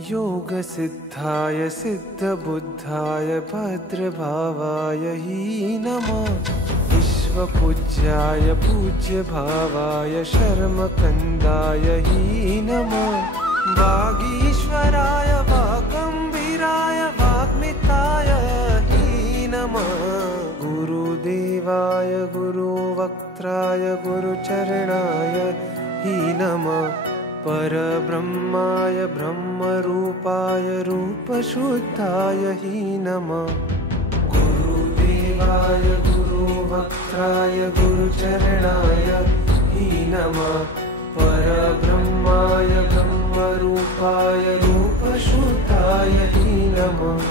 योगसिद्धाय सिद्धबुद्धाय भद्रभावाय हि नमः। विश्वपूज्याय पूज्यभावाय शर्मकन्दाय हि नमः। वागीश्वराय वागम्भीराय वाग्मिताय हि नमः। गुरुदेवाय गुरुवक्त्राय गुरुचरणाय हि नमः। परब्रह्माय ब्रह्मरूपाय रूपशुद्धाय हि नमः। गुरुदेवाय गुरुवक्त्राय गुरुचरणाय हि नमः। परब्रह्माय ब्रह्मरूपाय रूपशुद्धाय हि नमः।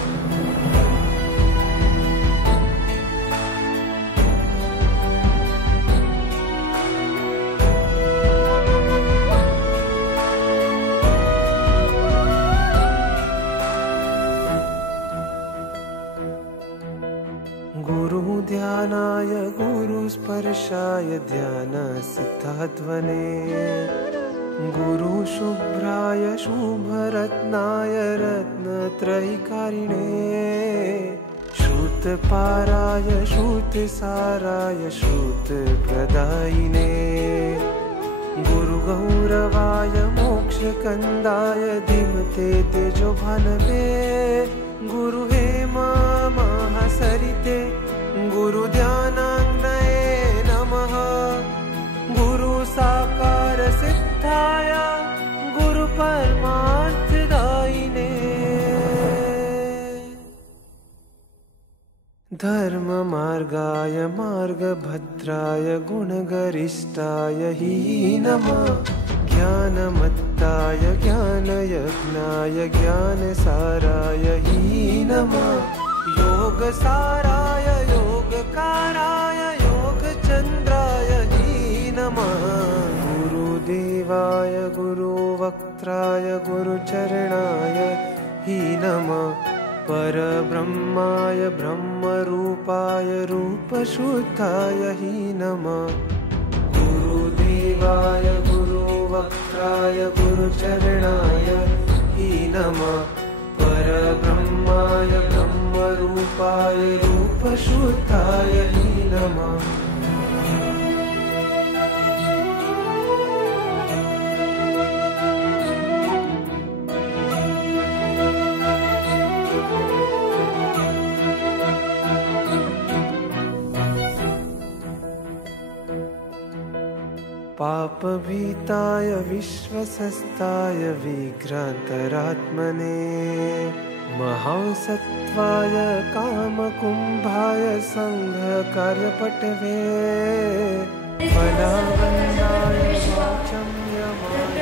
गुरुध्यानाय गुरुस्पर्शाय ध्यानसिद्धाध्वने। गुरुशुभ्राय शुभरत्नाय रत्नत्रयीकारिणे। श्रुतपाराय श्रुतसाराय श्रुतप्रदायिने। गुरुगौरवाय मोक्षकन्दाय धीमते तेजोभानवे। गुरुहेमा महासरिते गुरुध्यानाग्नये नमः। गुरुसाकार सिद्धाय गुरुपरमार्थदायिने। धर्ममार्गाय मार्गभद्राय गुणगरिष्ठाय हि नमः। ज्ञानमत्ताय ज्ञानयज्ञाय ज्ञानसाराय हि नमः। योगसाराय योगकाराय योगचन्द्राय हि नमः। गुरुदेवाय गुरुवक्त्राय गुरुचरणाय हि नमः। परब्रह्माय ब्रह्मरूपाय रूपशुद्धाय हि नमः। गुरुदेवाय गुरुवक्त्राय गुरुचरणाय हि नमः। परब्रह्माय ब्रह्मरूपाय रूपशुद्धाय हि नमः। पापभीताय विश्वसस्ताय विघ्नान्तरात्मने। महासत्त्वाय कामकुम्भाय सङ्घकार्यपटवे। फलावन्दाय शौचम्यमाय